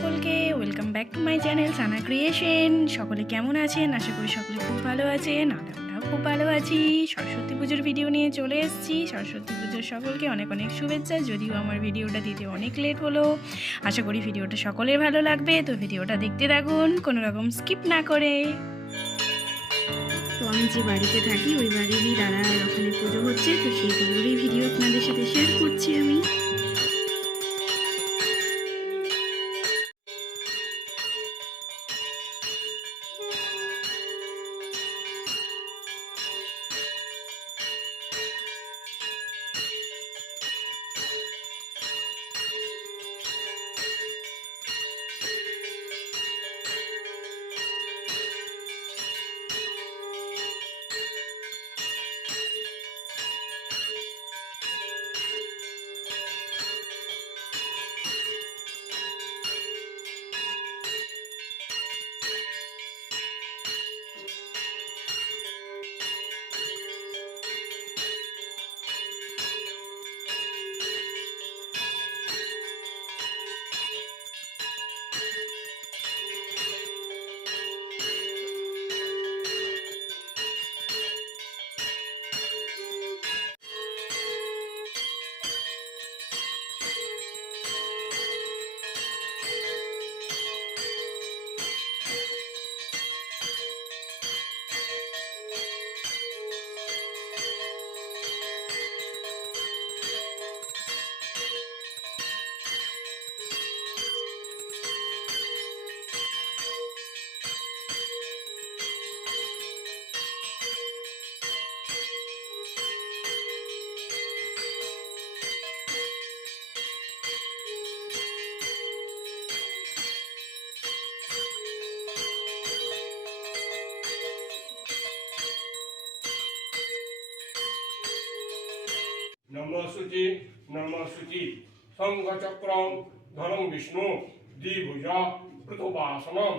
সকলকে welcome back to my channel Sana creation. সকলে কেমন আছেন? আশা করি সকলে খুব ভালো আছেন। আমরাও খুব ভালো আছি। সরস্বতী পুজোর ভিডিও নিয়ে চলে এসেছি। সরস্বতী পুজোর সকলকে অনেক অনেক শুভেচ্ছা। যদিও আমার ভিডিওটা দিতে অনেক লেট হলো। আশা করি ভিডিওটা সকলের ভালো লাগবে। তো ভিডিওটা দেখতে থাকুন, কোনো রকম স্কিপ না করে। তো আমি যে বাড়িতে থাকি, ওই বাড়িরই দাদা ওখানে পুজো হচ্ছে। তো সেই পুজোরই ভিডিও আপনাদের সাথে শেয়ার করছি আমি। নমস্তুতি নমস্তুতি। সংঘচক্রম ধরং বিষ্ণু, দ্বিভুজা পৃথুবাসনম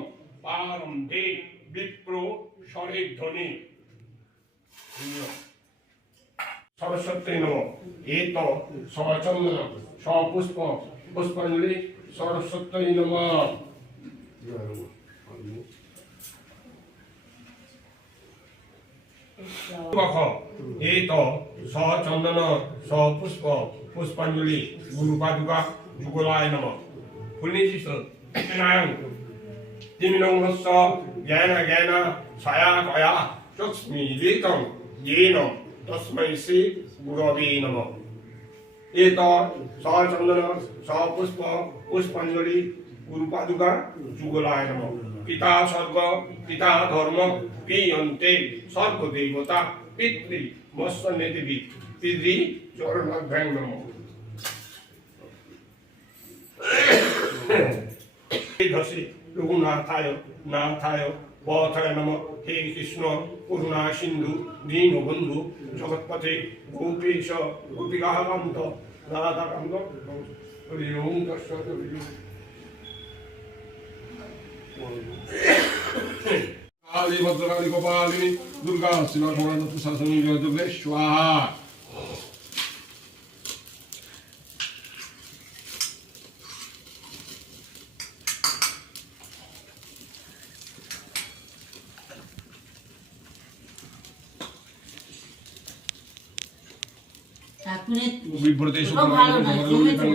পারম দে বিপ্র স্বরেধ্বনি সরস্বতী নম। এত সচন্দন সপুষ্প পুষ্পাঞ্জলি সরস্বতী নম। কখ এই ত সচন্দন সপুষ্প পুষ্পাঞ্জলি গুরুপাদুকা যুগলায় নম ফুলনিজি নায়ং তিমি নংস জ্ঞান জ্ঞান ছায়া কয়া চক্ষ্মীলিতং येन तस्मै गुरवे नमः एत सचन्दन सपुष्प पुष्पाञ्जलि गुरुपादुका जुगलाय नमः পিতা স্বর্গ পিতা ধর্ম পিয়ন্তে সর্বদেবতা পিতৃ মৎস্য দেবী পিতৃ চরণাভ্যাং নম ধসি রঘুনাথায় নাথায় পথায় নম হে কৃষ্ণ করুণা সিন্ধু দীনবন্ধু জগৎপথে গোপীশ গোপিকাকান্ত রাধাকান্ত হরি ওম ওম। কালী ভদ্রকালী গোপালিনী দুর্গা শিবা ভগবতী শাসনী জয় স্বাহা তারপরে বিভ্রতে ওটা ভালো না, জমেছে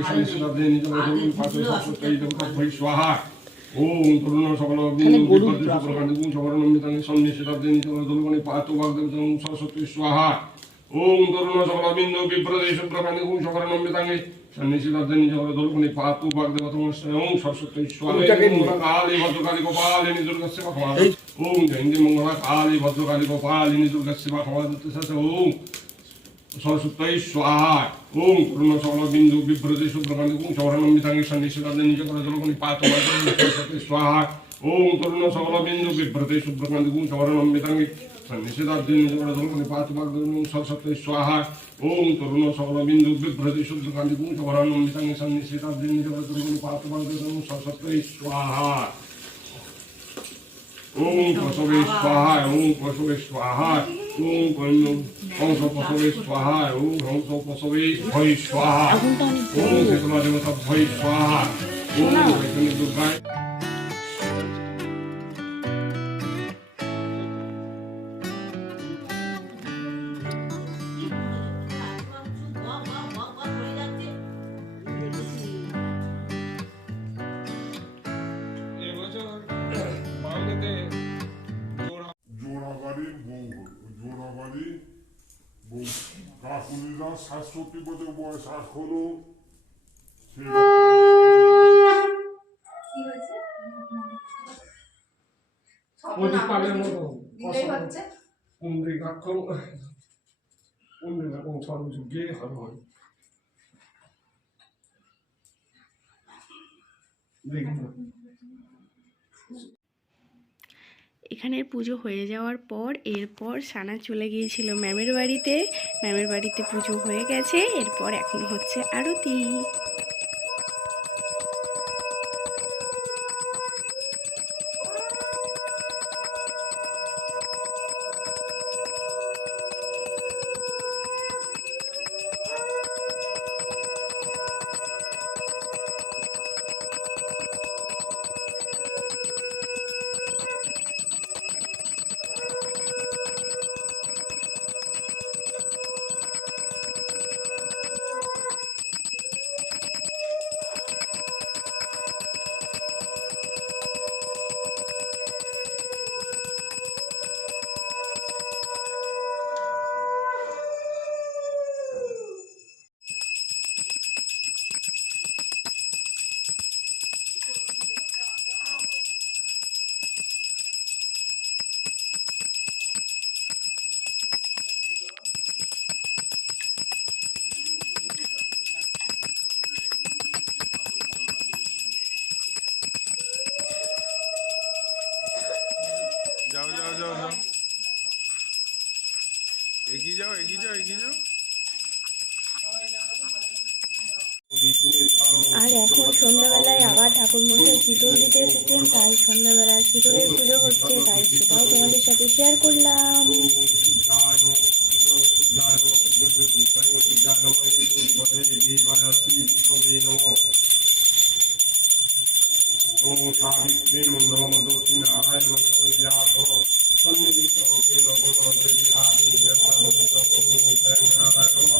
ভালো নেই। ওম তরুণ সকল বিভ্রতে সুপ্রকান্তি গুণ সবরণ অমৃতাঙ্গে সন্নিষেধাব্দে নিজ দলগণে পাতো বাগদেবতং সরস্বতী স্বাহা। ওম তরুণ সকল বিন্দু বিভ্রতে সুপ্রকান্তি গুণ সবরণ অমৃতাঙ্গে সন্নিষেধাব্দে নিজ দলগণে পাতো বাগদেবতং ওম সরস্বতী স্বাহা। কালী ভদ্রকালী গোপালিনী দুর্গস্য ভগবান ওম জয়ন্তী মঙ্গলা কালী ভদ্রকালী গোপালিনী দুর্গস্য ভগবান ওম সরস্বতী স্বাহা। ওম করুণ সকল বিন্দু বিভ্রতি সুব্রকান্তি ওম সবরণম বিধাঙ্গে সন্নিষেধাব্দে নিজ করে দলগণি পাতো সরস্বতী স্বাহা। ওম করুণ সকল বিন্দু বিভ্রতি সুব্রকান্তি ওম সবরণম বিধাঙ্গে সন্নিষেধাব্দে নিজ করে দলগণি পাতো সরস্বতী স্বাহা। ওম করুণ সকল বিন্দু বিভ্রতি সুব্রকান্তি ওম সবরণম বিধাঙ্গে সন্নিষেধাব্দে নিজ করে দলগণি পাতো সরস্বতী স্বাহা। ওম প্রসবে স্বাহা। ওম প্রসবে স্বাহা। হংস প্রসবে স্বাহা ওম হংস প্রসবে ভয় স্বাহা। ওম শীতলা দেবতা ভয় স্বাহা। ওম দুর্গায় সাতষট্টি বছর বয়স সে কি হয়েছে? মতো পুন্ডরিকাক্ষম পুন্ডরিকাক্ষম সর্বযুগে হর হর দেখুন এখানের পুজো হয়ে যাওয়ার পর এরপর সানা চলে গিয়েছিল ম্যামের বাড়িতে। ম্যামের বাড়িতে পুজো হয়ে গেছে। এরপর এখন হচ্ছে আরতি। এগিয়ে যাও এগিয়ে যাও এগিয়ে যাও আর এখন সন্ধ্যাবেলায় আবার ঠাকুর মশাই শীতল দিতে এসেছেন তাই সন্ধ্যাবেলা শীতলের পুজো হচ্ছে তাই সেটাও তোমাদের সাথে শেয়ার করলাম। ওম সাবিত্রী মন্ডলম দক্ষিণ সন্নিধিত রঘুনন্দ বিহারী নারায়ণ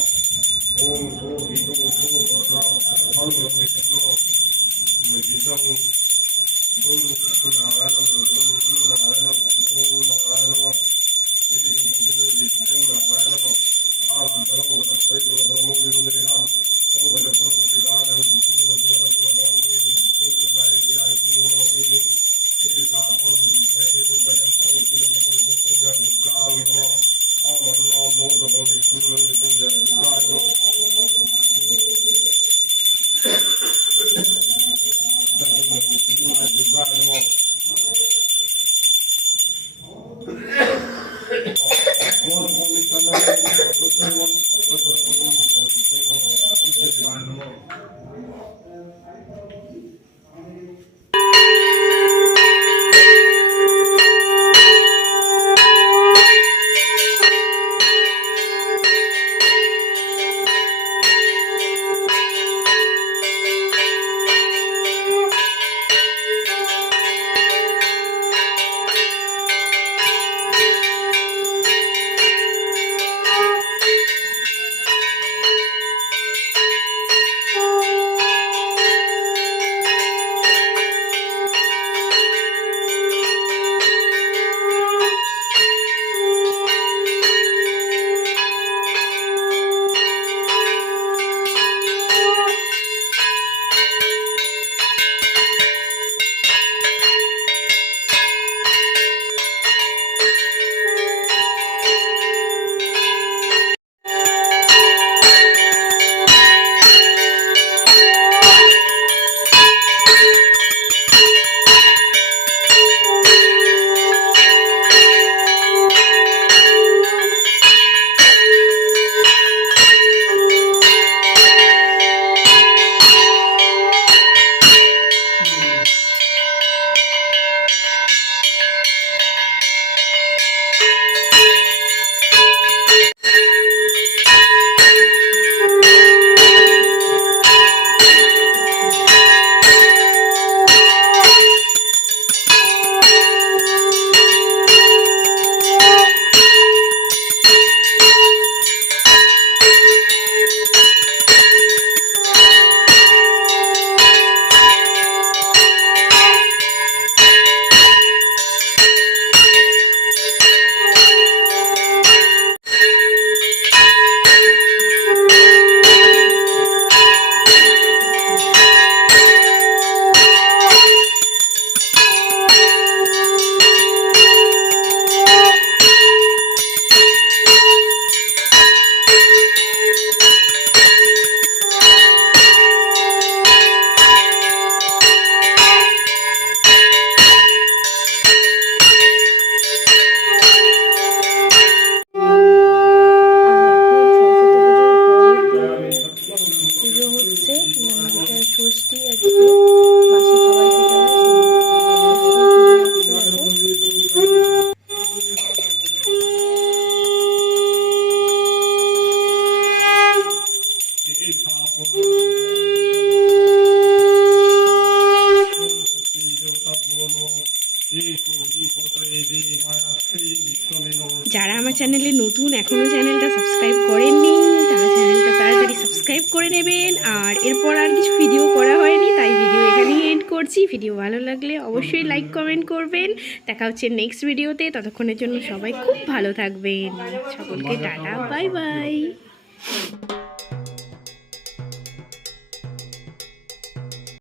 নতুন এখনও চ্যানেলটা সাবস্ক্রাইব করেননি, তারা চ্যানেলটা তাড়াতাড়ি সাবস্ক্রাইব করে নেবেন। আর এরপর আর কিছু ভিডিও করা হয়নি, তাই ভিডিও এখানেই এন্ড করছি। ভিডিও ভালো লাগলে অবশ্যই লাইক কমেন্ট করবেন। দেখা হচ্ছে নেক্সট ভিডিওতে ততক্ষণের জন্য সবাই খুব ভালো থাকবেন। সকলকে টাটা বাই বাই